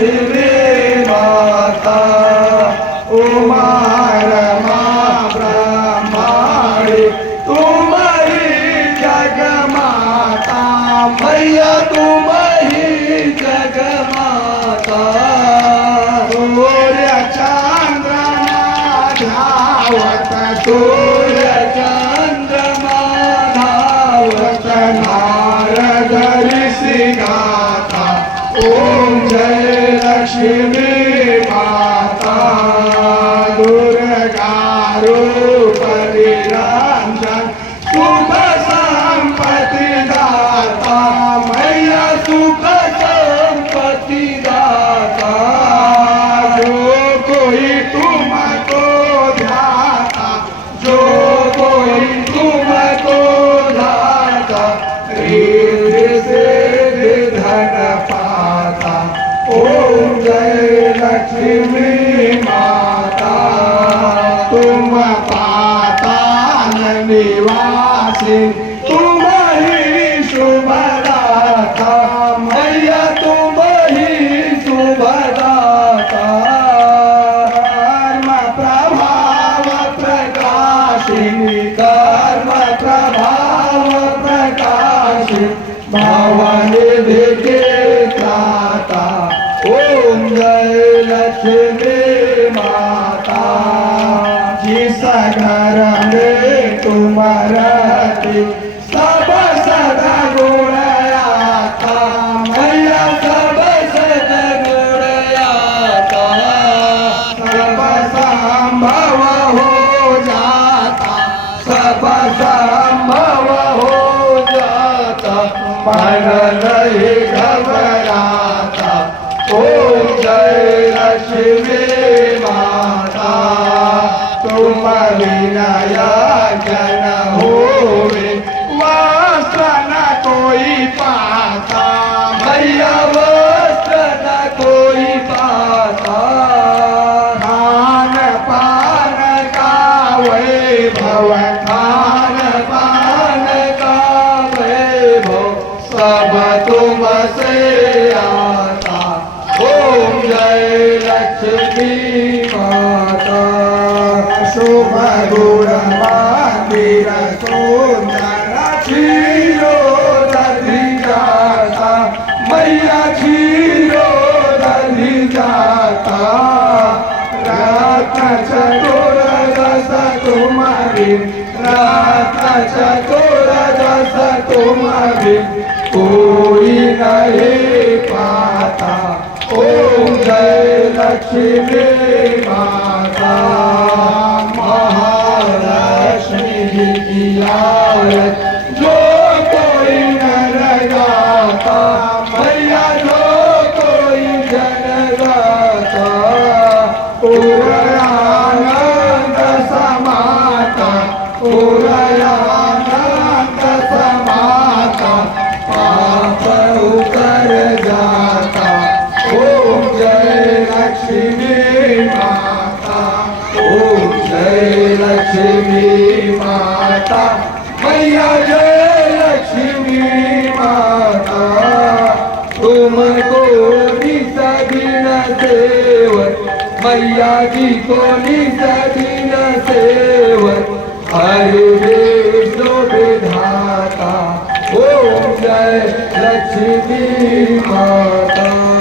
लक्ष्मी माता उमा रमा ब्रह्माणी तुम ही जगमाता मैया तुम ही जगमाता सूर्य चंद्रमा धावत सूर्य चंद्रमा धावत नारद ऋषि गाथा ओम जय लक्ष्मी माता दुर्गा रूप निरंजन शुभ संपत्ति दाता मैया सुख संपत्ति दाता जो कोई तुमको ध्याता जो कोई तुमको ध्याता रिद्धि से धन पाता ओम जय लक्ष्मी माता तुम पाताल निवासी तुम ही शुभदाता मैया तुम ही शुभदाता कर्म प्रभाव प्रकाशिनी कर्म प्रभाव प्रकाशिनी भवनिधि के त्राता ओम जय लक्ष्मी माता जिस घर में तुम रहती सब सदा गुण आता मैया सब सदा गुण आता सब संभव हो जाता सब संभव हो जाता मन नहीं घबराता ओम जय लक्ष्मी माता तुम विनया जन होवे वस्त्र न कोई पाता भैया वस्त्र न कोई पाता खान पान का वैभव खान पान का वैभव सब तुम से आता ओम जय लक्ष्मी माता शुभ गुण मंदिर सुंदर क्षीरो दधि जाता मैया क्षीरो दधि जाता रत्न चतुर्दश तुम्हारी रत्न चतुर्दश तुम्हारी कोई नहीं पाता ओम जय लक्ष्मी माता महालक्ष्मी की आरत जो कोई नर गाता मैया जो कोई जन गाता पूरा आनंद समाता पूरा आनंद समाता पाप उतर जाता ओम जय लक्ष्मी माता ओम जय लक्ष्मी माता मैया जय लक्ष्मी माता तुमको निस दिन सेवत मैया जी को निस दिन सेवत हरि विष्णु विधाता ओम जय लक्ष्मी माता।